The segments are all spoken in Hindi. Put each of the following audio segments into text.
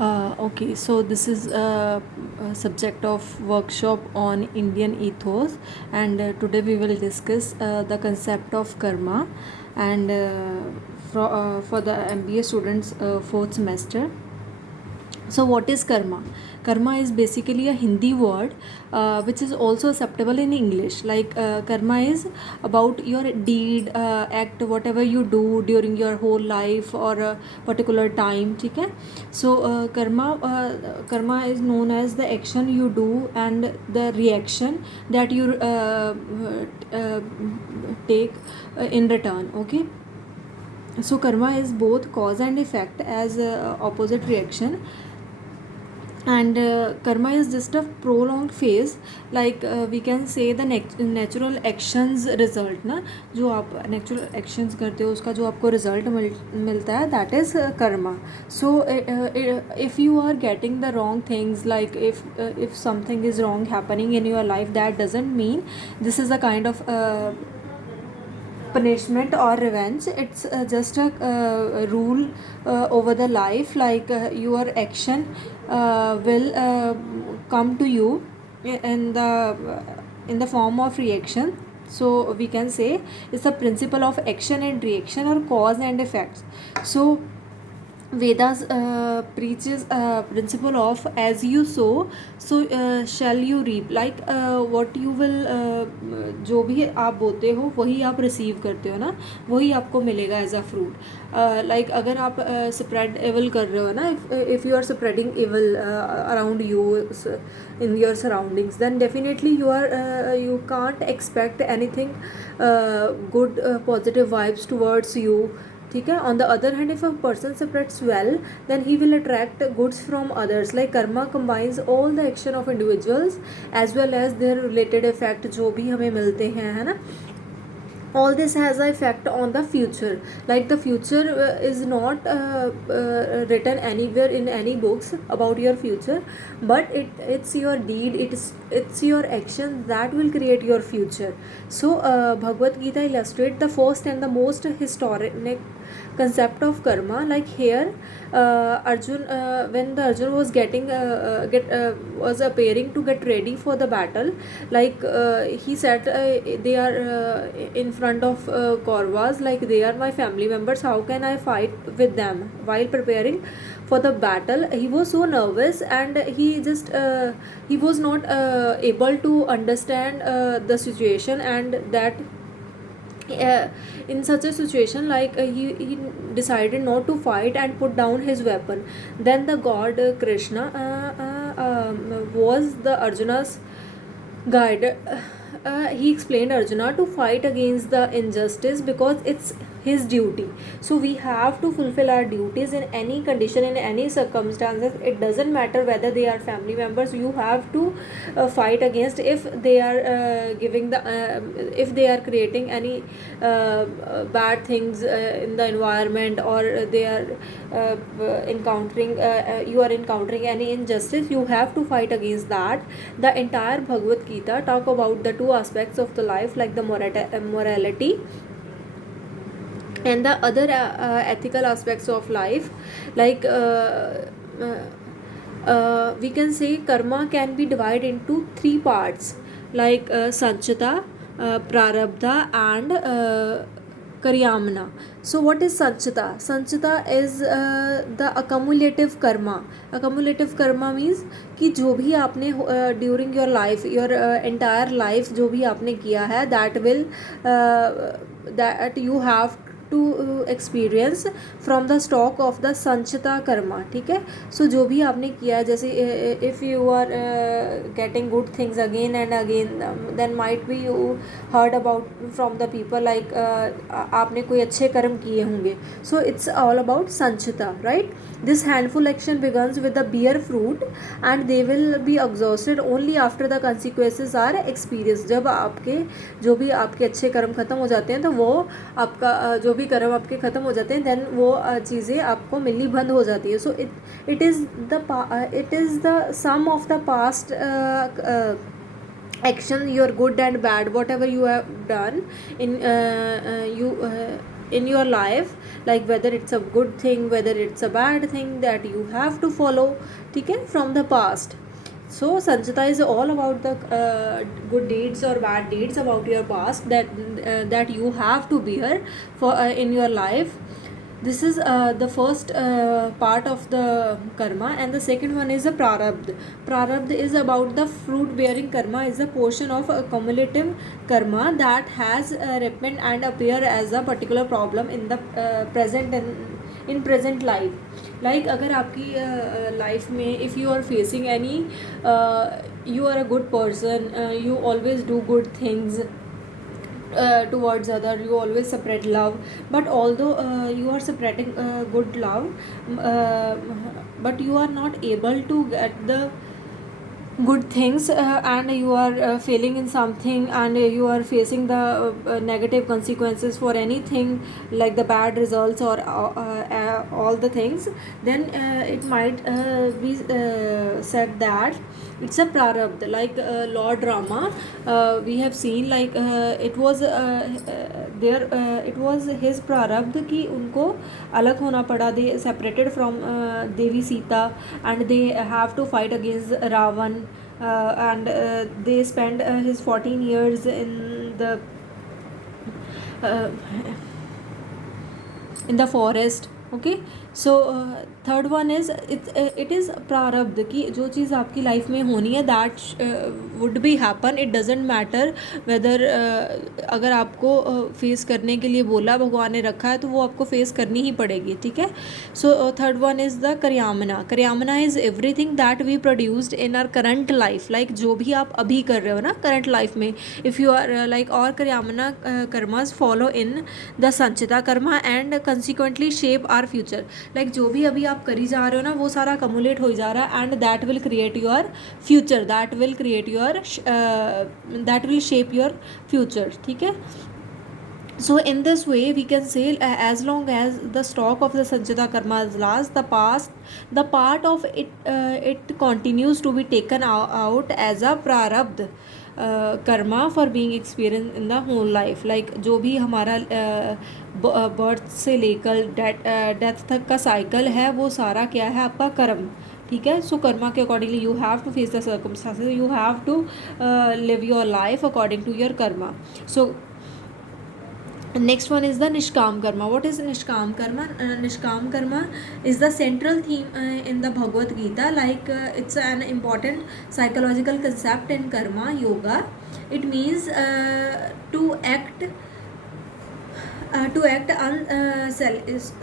Okay, so this is a subject of workshop on Indian ethos, and today we will discuss the concept of karma, and for the MBA students, fourth semester. So, what is karma? Karma is basically a Hindi word which is also acceptable in English. Like karma is about your deed, act, whatever you do during your whole life or a particular time. ठीक है? So, karma is known as the action you do and the reaction that you take in return. Okay. So karma is both cause and effect as opposite reaction, and karma is just a prolonged phase. Like we can say the natural actions result ना, जो आप natural actions करते हो उसका जो आपको result मिलता है, that is karma. So if you are getting the wrong things, like if something is wrong happening in your life, that doesn't mean this is a kind of punishment or revenge. It's just a rule over the life. Like your action will come to you in the form of reaction. So we can say it's a principle of action and reaction, or cause and effects. So Vedas preaches a principle of as you sow, so shall you reap. Like what you will जो भी आप बोते हो वही आप रिसीव करते हो ना, वही आपको मिलेगा एज अ फ्रूट. लाइक अगर आप स्प्रेड एवल कर रहे हो ना, if you are spreading evil around you in your surroundings, then definitely you can't expect anything good positive vibes towards you. ठीक है. On the other hand, if a person spreads well, then he will attract goods from others. Like karma combines all the action of individuals as well as their related effect जो भी हमें मिलते हैं, है ना. All this has an effect on the future. Like the future is not written anywhere in any books about your future, but it's your deed, it's your action that will create your future. So Bhagavad Gita illustrates the first and the most historic concept of karma. Like here Arjun, when the Arjun was was appearing to get ready for the battle, like he said they are in front of Kauravas, like they are my family members, how can I fight with them? While preparing for the battle, he was so nervous, and he was not able to understand the situation, and that in such a situation, like he decided not to fight and put down his weapon. Then the god Krishna was the Arjuna's guide. He explained Arjuna to fight against the injustice because it's his duty. So we have to fulfill our duties in any condition, in any circumstances. It doesn't matter whether they are family members, you have to fight against. If they are giving the if they are creating any bad things in the environment, or they are you are encountering any injustice, you have to fight against that. The entire Bhagavad Gita talk about the two aspects of the life, like the morality and the other ethical aspects of life. Like we can say karma can be divided into three parts, like sanchita, prarabdha, and karyamna. So what is sanchita? Sanchita is the accumulative karma. Accumulative karma means कि जो भी आपने during your life, your entire life जो भी आपने किया है, that you have to experience from the stock of the sanchita karma. ठीक है. सो जो भी आपने किया है, जैसे if you are getting good things again and again, then might be you heard about from the people, like आपने कोई अच्छे कर्म किए होंगे. So it's all about sanchita, right. This handful action begins with the bear fruit and they will be exhausted only after the consequences are experienced. जब आपके जो भी आपके अच्छे कर्म खत्म हो जाते हैं, तो वो आपका जो भी कर्म आपके ख़त्म हो जाते हैं, देन वो चीज़ें आपको मिलनी बंद हो जाती है. So it is the sum of the past action, your good and bad, whatever you have done in you in your life, like whether it's a good thing, whether it's a bad thing, that you have to follow, ठीक है, from the past. So sanchita is all about the good deeds or bad deeds about your past, that you have to bear for in your life. This is the first part of the karma, and the second one is the prarabdha. Prarabdha is about the fruit bearing karma, is a portion of a cumulative karma that has repent and appear as a particular problem in the present and in present life. Like अगर आपकी लाइफ में if you are facing any you are a good person, you always do good things towards other, you always spread love, but although you are spreading good love, uh, but you are not able to get the good things, and you are failing in something, and you are facing the negative consequences for anything, like the bad results or all the things, then it might be said that it's a prarabdha. Like Lord Rama, we have seen, like it was there it was his prarabdha कि उनको अलग होना पड़ा, they separated from Devi Sita, and they have to fight against Ravan, and they spent his 14 years uh, in the forest. Okay, so third one is it is प्रारब्ध कि जो चीज़ आपकी लाइफ में होनी है that would be happen, it doesn't matter whether अगर आपको फेस करने के लिए बोला भगवान ने रखा है तो वो आपको फेस करनी ही पड़ेगी, ठीक है. So third one is the kriyamana. Kriyamana is everything that we produced in our current life, like जो भी आप अभी कर रहे हो ना करंट लाइफ में, इफ़ यू आर लाइक और kriyamana karmas follow in the sanchita karma and consequently shape our future. Like जो भी अभी आप करी जा रहे हो ना वो सारा कमुलेट हो जा रहा है, and that will create your future, that will create your that will shape your future, ठीक है. So in this way we can say as long as the stock of the sanchita karma lasts, the part of it continues to be taken out as a prarabdha karma for being experienced in the whole life. Like जो भी हमारा बर्थ से लेकर डेथ तक का साइकिल है वो सारा क्या है आपका कर्म, ठीक है. सो कर्मा के accordingly you have to face the circumstances, you have to live your life according to your karma. So next one is the nishkam karma. What is nishkam karma? Nishkam karma is the central theme in the Bhagavad Gita. Like it's an important psychological concept in karma yoga. It means to act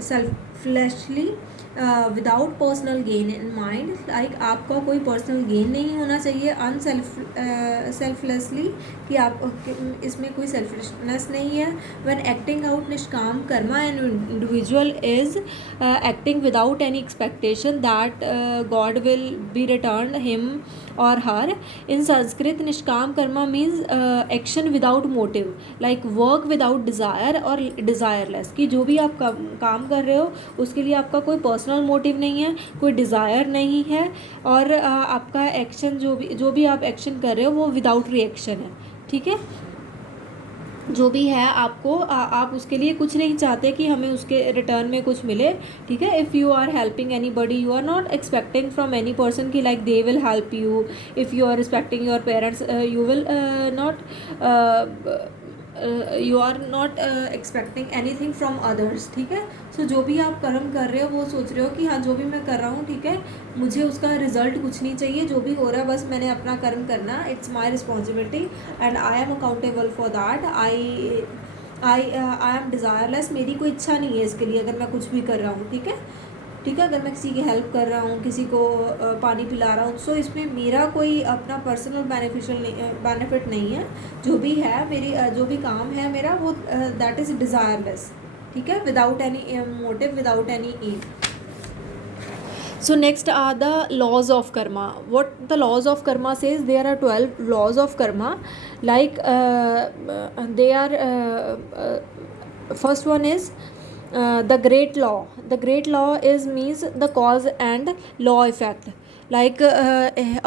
selflessly without personal gain in mind. Like आपका कोई पर्सनल गेन नहीं होना चाहिए, सेल्फलेसली कि आप इसमें कोई सेल्फिशनेस नहीं है. व्हेन एक्टिंग आउट निष्काम Karma an individual is acting without any expectation that God will be return him और हर. इन संस्कृत निष्काम Karma means action without motive, like work without desire और डिज़ायरलेस, कि जो भी आप काम कर रहे हो उसके लिए आपका कोई पर्सनल मोटिव नहीं है, कोई डिज़ायर नहीं है, और आपका एक्शन जो भी आप एक्शन कर रहे हो वो विदाउट रिएक्शन है, ठीक है. जो भी है आपको आप उसके लिए कुछ नहीं चाहते कि हमें उसके रिटर्न में कुछ मिले, ठीक है. If you are helping anybody you are not expecting from any person की like they will help you. If you are respecting your parents you will not you are not expecting anything from others, ठीक है. सो जो भी आप कर्म कर रहे हो वो सोच रहे हो कि हाँ जो भी मैं कर रहा हूँ ठीक है, मुझे उसका रिजल्ट कुछ नहीं चाहिए, जो भी हो रहा है बस मैंने अपना कर्म करना, it's my responsibility and I am accountable for that. I am desireless, मेरी कोई इच्छा नहीं है इसके लिए अगर मैं कुछ भी कर रहा हूँ, ठीक है. ठीक है, अगर मैं किसी की हेल्प कर रहा हूँ, किसी को पानी पिला रहा हूँ, सो इसमें मेरा कोई अपना पर्सनल बेनिफिट नहीं है. जो भी है मेरी जो भी काम है मेरा वो दैट इज़ डिज़ायरलेस, ठीक है, without any motive, without any aim. So next are the laws of karma. What the laws of karma says, there are 12 laws of karma. Like they are first one is the great law. The great law is means the cause and law effect. like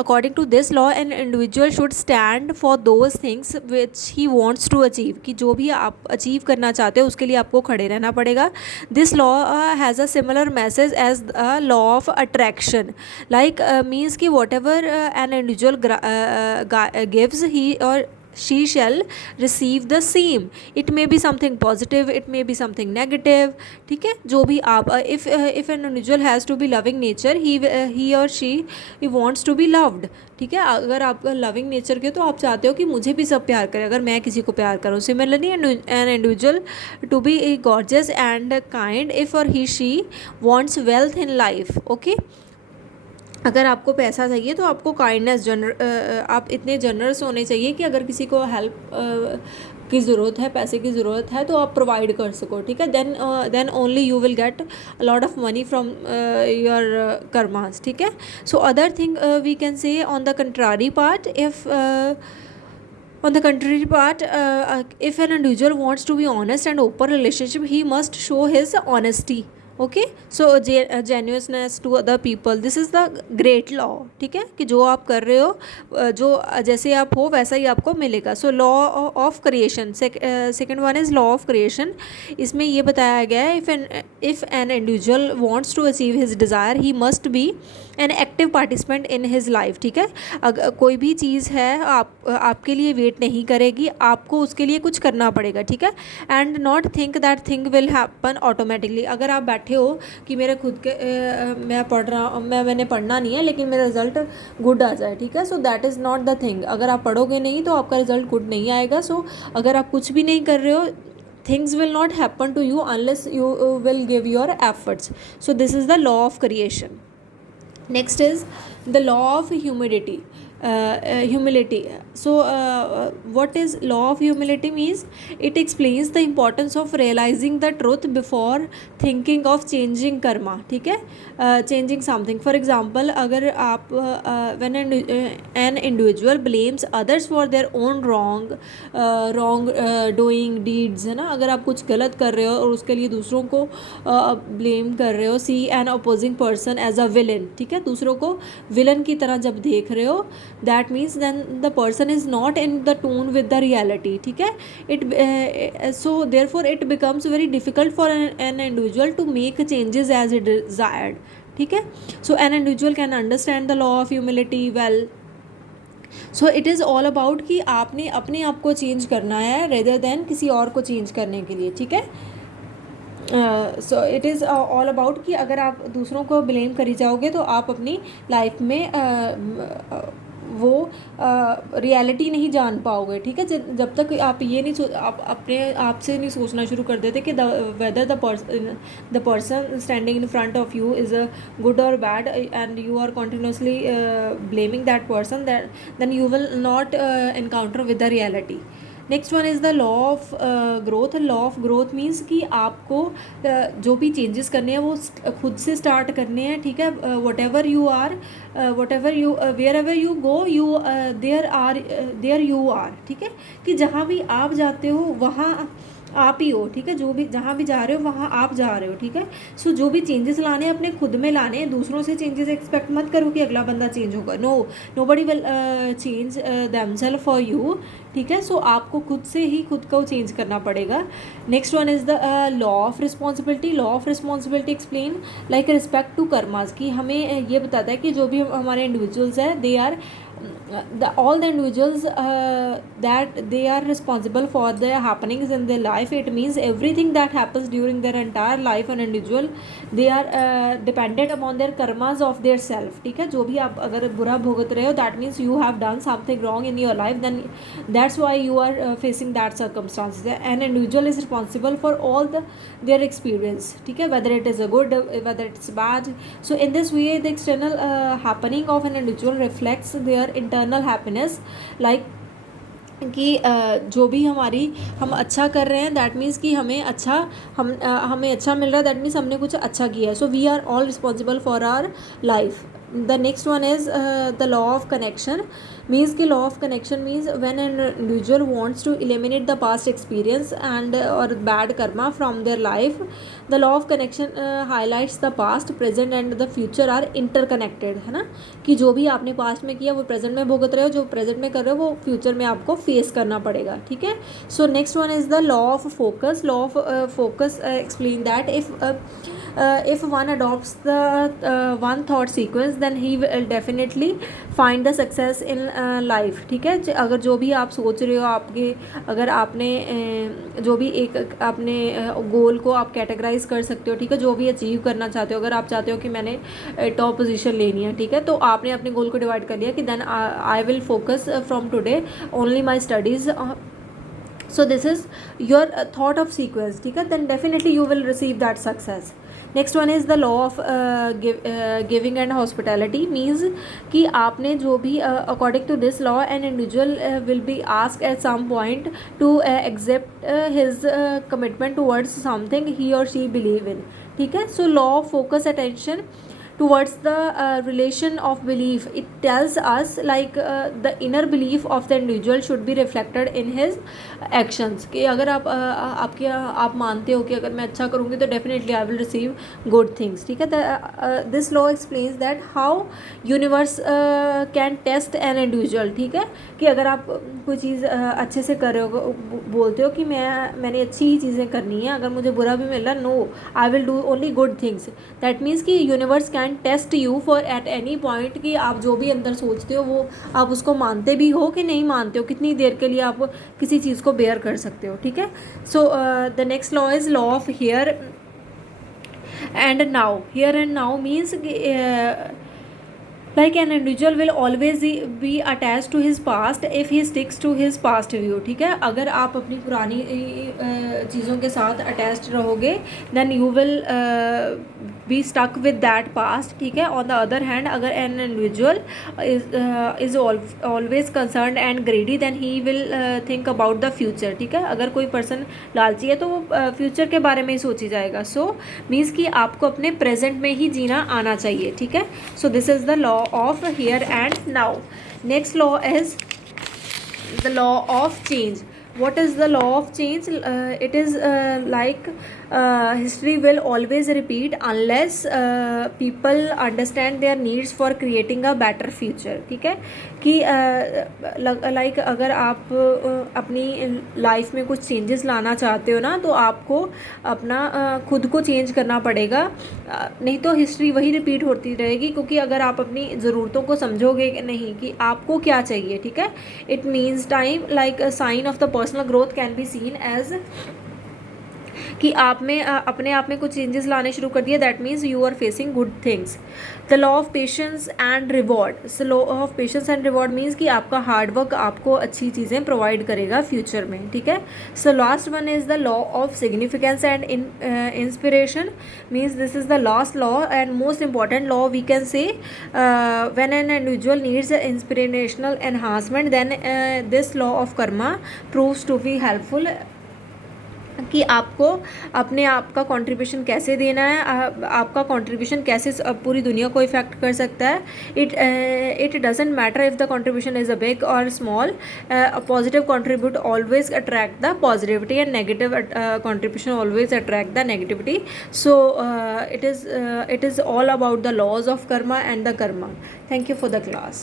according to this law an individual should stand for those things which he wants to achieve, कि जो भी आप अचीव करना चाहते हो उसके लिए आपको खड़े रहना पड़ेगा. This law has a similar message as a law of attraction, like means कि whatever an individual gives he or she shall receive the same. It may be something positive, it may be something negative. ठीक है, जो भी आप if an individual has to be loving nature, he or she wants to be loved. ठीक है, अगर आप लविंग नेचर के तो आप चाहते हो कि मुझे भी सब प्यार करें अगर मैं किसी को प्यार करूँ. Similarly an individual to be gorgeous and kind if और he she wants wealth in life. Okay, अगर आपको पैसा चाहिए तो आपको काइंडनेस आप इतने जनरस होने चाहिए कि अगर किसी को हेल्प की ज़रूरत है, पैसे की ज़रूरत है तो आप प्रोवाइड कर सको. ठीक है, then only you will get a lot of money from your karmas. ठीक है, so other thing we can say on the contrary part, on the contrary part, if an individual wants to be honest and open relationship, he must show his honesty. Okay, so genuineness to other people, this is the great law. ठीक है, कि जो आप कर रहे हो, जो जैसे आप हो वैसा ही आपको मिलेगा. So law of creation, second one is law of creation. इसमें ये बताया गया है if an individual wants to achieve his desire he must be an active participant in his life. ठीक है, अगर कोई भी चीज़ है आपके लिए वेट नहीं करेगी, आपको उसके लिए कुछ करना पड़ेगा. ठीक है, and not think that thing will happen automatically. अगर आप बैठे हो कि मेरे खुद के मैं पढ़ रहा हूँ, मैंने पढ़ना नहीं है लेकिन मेरा रिज़ल्ट गुड आ जाए. ठीक है, so that is not the thing. अगर आप पढ़ोगे नहीं तो आपका रिज़ल्ट गुड नहीं आएगा. सो अगर आप कुछ भी नहीं कर रहे हो, things will not happen to you unless you will give your efforts. So this is the law of creation. Next is the law of humility. So what is law of humility means? It explains the importance of realizing the truth before thinking of changing karma. ठीक है, changing something. For example, अगर आप when an individual blames others for their own wrong doing deeds, है ना, अगर आप कुछ गलत कर रहे हो और उसके लिए दूसरों को ब्लेम कर रहे हो, see an opposing person as a villain. ठीक है, दूसरों को विलन की तरह जब देख रहे हो, that means then the person is not in the tune with the reality. ठीक है, so therefore it becomes very difficult for an individual to make changes as it desired. ठीक है, so an individual can understand the law of humility well. So it is all about कि आपने अपने आप को चेंज करना है रेदर देन किसी और को चेंज करने के लिए. ठीक है, so it is all about कि अगर आप दूसरों को ब्लेम करी जाओगे तो आप अपनी लाइफ में वो रियलिटी नहीं जान पाओगे. ठीक है, जब तक आप ये नहीं आप अपने आप से नहीं सोचना शुरू कर देते कि whether the person standing in front of you is a good और bad and you are continuously blaming that person, then you will not encounter with the reality. Next one is the law of growth. Law of growth means कि आपको जो भी चेंजेस करने हैं वो खुद से स्टार्ट करने हैं. ठीक है, whatever you wherever you go you there you are. ठीक है, कि जहाँ भी आप जाते हो वहाँ आप ही हो. ठीक है, जो भी जहाँ भी जा रहे हो वहाँ आप जा रहे हो. ठीक है, सो जो भी चेंजेस लाने हैं अपने खुद में लाने हैं. दूसरों से चेंजेस एक्सपेक्ट मत करो कि अगला बंदा चेंज होगा. Nobody will change themselves for you. ठीक है, सो आपको खुद से ही खुद को चेंज करना पड़ेगा. Next one is the law of responsibility. Law of responsibility explain like respect to karmas, कि हमें ये बताता है कि जो भी हमारे इंडिविजुअल्स हैं they are all the individuals that they are responsible for the happenings in their life. It means everything that happens during their entire life an individual they are dependent upon their karmas of their self. ठीक है, जो भी आप अगर बुरा भुगत रहे हो that means you have done something wrong in your life, then that's why you are facing that circumstances. An individual is responsible for all their experience. ठीक है, whether it is a good, whether it's bad. So in this way the external happening of an individual reflects their internal happiness. like कि जो भी हम अच्छा कर रहे हैं दैट मीन्स कि हमें अच्छा मिल रहा है, दैट मीन्स हमने कुछ अच्छा किया है. So we are all responsible for our life. The next one is the law of connection. Means कि law of connection means when an individual wants to eliminate the past experience and or bad karma from their life, the law of connection highlights the past, present and the future are interconnected, है ना, कि जो भी आपने पास्ट में किया वो प्रेजेंट में भुगत रहे हो, जो प्रेजेंट में कर रहे हो वो फ्यूचर में आपको फेस करना पड़ेगा, ठीक है. So next one is the law of focus. Law of focus explain that if one adopts the one thought sequence then he will definitely find the success in life, ठीक है. अगर जो भी आप सोच रहे हो आपके, अगर आपने जो भी एक आपने गोल को आप कैटेगराइज कर सकते हो, ठीक है, जो भी अचीव करना चाहते हो, अगर आप चाहते हो कि मैंने टॉप पोजीशन लेनी है, ठीक है, तो आपने अपने गोल को डिवाइड कर लिया कि then I will focus from today only my studies. So this is your thought of sequence, ठीक है, then definitely you will receive that success. Next one is the law of giving and hospitality. Means कि आपने जो भी according to this law an individual will be asked at some point to accept his commitment towards something he और शी बिलीव इन, ठीक है. So law of focus attention towards the relation of belief. It tells us like the inner belief of the individual should be reflected in his actions. कि अगर आप मानते हो कि अगर मैं अच्छा करूँगी तो definitely I will receive good things, ठीक है. This law explains that how universe can test an individual, ठीक है, कि अगर आप कोई चीज़ अच्छे से कर रहे हो, बोलते हो कि मैंने अच्छी ही चीज़ें करनी है, अगर मुझे बुरा भी मिल रहा, no I will do only good things. That means कि universe can test you for at any point, कि आप जो भी अंदर सोचते हो वो आप उसको मानते भी हो कि नहीं मानते हो, कितनी देर के लिए आप किसी चीज़ को बेयर कर सकते हो, ठीक है. So the next law is law of here and now. Here and now means like an individual will always be attached to his past if he sticks to his past view, ठीक है. अगर आप अपनी पुरानी चीज़ों के साथ अटैच्ड रहोगे then you will be stuck with that past, ठीक है. on the other hand अगर an individual is always concerned and greedy then he will think about the future, ठीक है. अगर कोई पर्सन लालची है तो वो फ्यूचर के बारे में ही सोची जाएगा. सो मीन्स कि आपको अपने प्रेजेंट में ही जीना आना चाहिए, ठीक है. So this is the law of here and now. Next law is the law of change. What is the law of change? It is like history will always repeat unless people understand their needs for creating a better future, ठीक है. कि लाइक अगर आप अपनी लाइफ में कुछ चेंजेस लाना चाहते हो ना, तो आपको अपना खुद को चेंज करना पड़ेगा, नहीं तो हिस्ट्री वही रिपीट होती रहेगी. क्योंकि अगर आप अपनी ज़रूरतों को समझोगे नहीं कि आपको क्या चाहिए, ठीक है. It means time like a sign of the personal growth can be seen as कि आप में अपने आप में कुछ चेंजेस लाने शुरू कर दिए, that means you are facing good things. The law of patience and reward. Law of patience and reward means कि आपका हार्डवर्क आपको अच्छी चीज़ें प्रोवाइड करेगा फ्यूचर में, ठीक है. So last one is the law of significance and inspiration. Means this is the last law and most important law we can say. When an individual needs inspirational enhancement then this law of karma proves to be helpful, कि आपको अपने आप का कंट्रीब्यूशन कैसे देना है, आपका कंट्रीब्यूशन कैसे पूरी दुनिया को इफेक्ट कर सकता है. It doesn't matter if the contribution is a big और small. Positive contribute always attract the positivity and negative contribution always attract the negativity. So it is all about the laws of karma and the karma. Thank you for the class.